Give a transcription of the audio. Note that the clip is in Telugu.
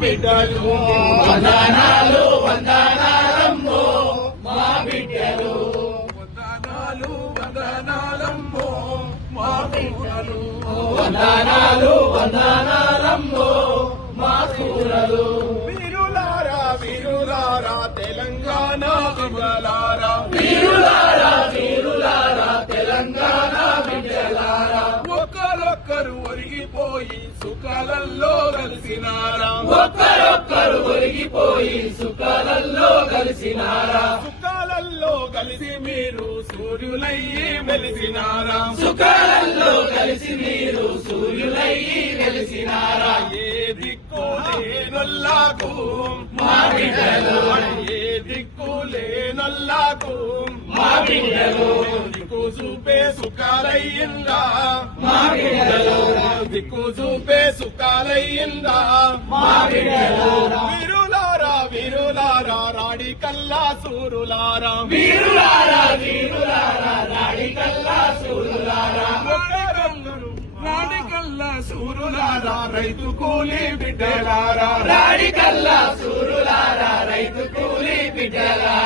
బిడ్డలు వందనాలు వందనాలమ్మో మా బిడ్డలు వందనాలు వందనాలమ్మో మా బిడ్డలు వందనాలు వందనాలమ్మో మా కూరలు వీరులారా వీరులారా తెలంగాణ బిడ్డలారా వీరులారా వీరులారా తెలంగాణ బిడ్డలారా ఒక్కరొక్కరు ఒరిగిపోయి సుఖాలలో కలిసినారా ఒక్కరొక్కరు ఒరిగిపోయి సుఖాలలో కలిసినారా సుఖాలలో కలిసి మీరు సూర్యులయ్యి వెలిసినారా సుఖాలలో కలిసి మీరు సూర్యులయ్యి వెలిసినారా ఏ దిక్కు లేనొల్లాకు మా బిడ్డలు ఏ దిక్కు లేనొల్లాకు మా బిడ్డలు దిక్కు చూపే సుఖాలయ్యిందా మా బిడ్డలు దిక్కు చూపే సుఖాలయ్యిందా మా బిడ్డలు వీరులారా వీరులారా రాడి కల్లా సూరులారా వీరులారా వీరులారా రాడికల్లా సూరులారా రాడి కల్లా సూరులారా రైతు కూలి బిడ్డలారా రాడికల్లా సూరులారా రైతు కూలి బిడ్డలారా